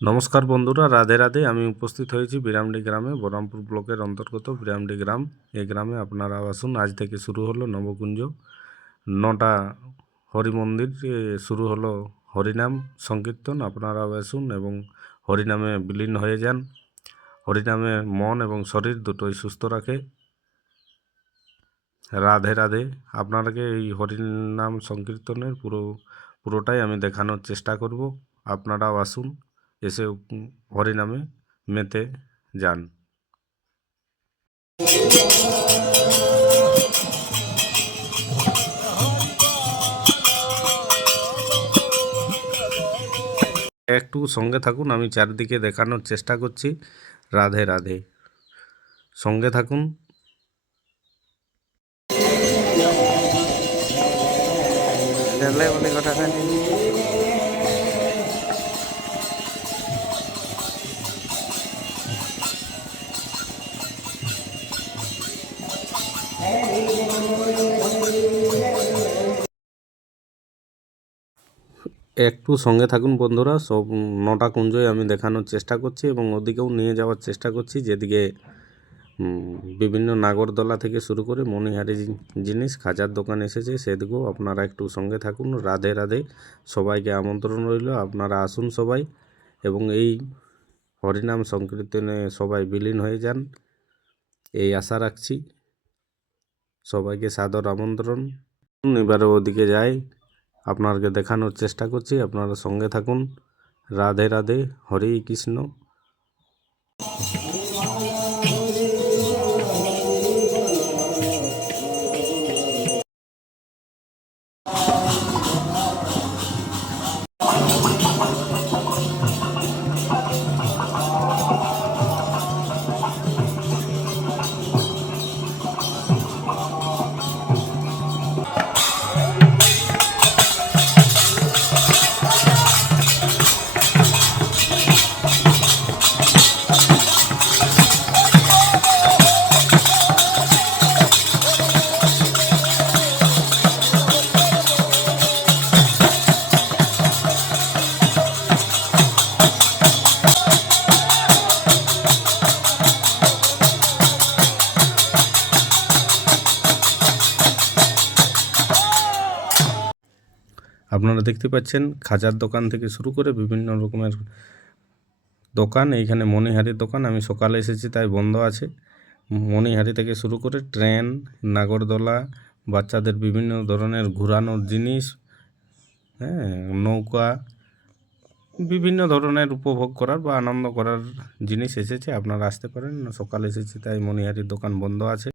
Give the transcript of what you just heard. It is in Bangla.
নমস্কার বন্ধুরা, রাধে রাধে। আমি উপস্থিত হয়েছি বিরামডি গ্রামে, বহরমপুর ব্লকের অন্তর্গত বিরামডি গ্রাম। এই গ্রামে আপনারা আসুন। আজ থেকে শুরু হলো নবকুঞ্জ, 9টা হরি মন্দির শুরু হলো হরিনাম সংকীর্তন। আপনারা আসুন এবং হরিনামে বিলীন হয়ে যান। হরিনামে মন এবং শরীর দুটোই সুস্থ রাখে। রাধে রাধে। আপনাকে এই হরিনাম সংকীর্তনের পুরোটাই আমি দেখানোর চেষ্টা করব। আপনারাও আসুন, এসে হরিনামে মেতে যান। একটু সঙ্গে থাকুন, আমি চারদিকে দেখানোর চেষ্টা করছি। রাধে রাধে, সঙ্গে থাকুন। একটু সঙ্গে থাকুন বন্ধুরা। সব 9টা কুঞ্জই আমি দেখানোর চেষ্টা করছি এবং ওদিকেও নিয়ে যাওয়ার চেষ্টা করছি, যেদিকে বিভিন্ন নাগরদোলা থেকে শুরু করে মণিহারি জিনিস, খাজার দোকান এসেছে, সেদিকেও আপনারা একটু সঙ্গে থাকুন। রাধে রাধে, সবাইকে আমন্ত্রণ রইল। আপনারা আসুন সবাই এবং এই হরিনাম সংকীর্তনে সবাই বিলীন হয়ে যান, এই আশা রাখছি। সবাইকে সাদর আমন্ত্রণ। এবারে ওদিকে যাই, আপনাকে দেখানোর চেষ্টা করছি। আপনারা সঙ্গে থাকুন। রাধে রাধে, হরে কৃষ্ণ। আপনারা দেখতে পাচ্ছেন খাজার দোকান থেকে শুরু করে বিভিন্ন রকমের দোকান। এইখানে মণিহারির দোকান, আমি সকালে এসেছি তাই বন্ধ আছে। মণিহারি থেকে শুরু করে ট্রেন, নাগরদোলা, বাচ্চাদের বিভিন্ন ধরনের ঘোরানোর জিনিস, নৌকা, বিভিন্ন ধরনের উপভোগ করার বা আনন্দ করার জিনিস এসেছে। আপনারা আসতে পারেন। সকালে এসেছি তাই মণিহারির দোকান বন্ধ আছে।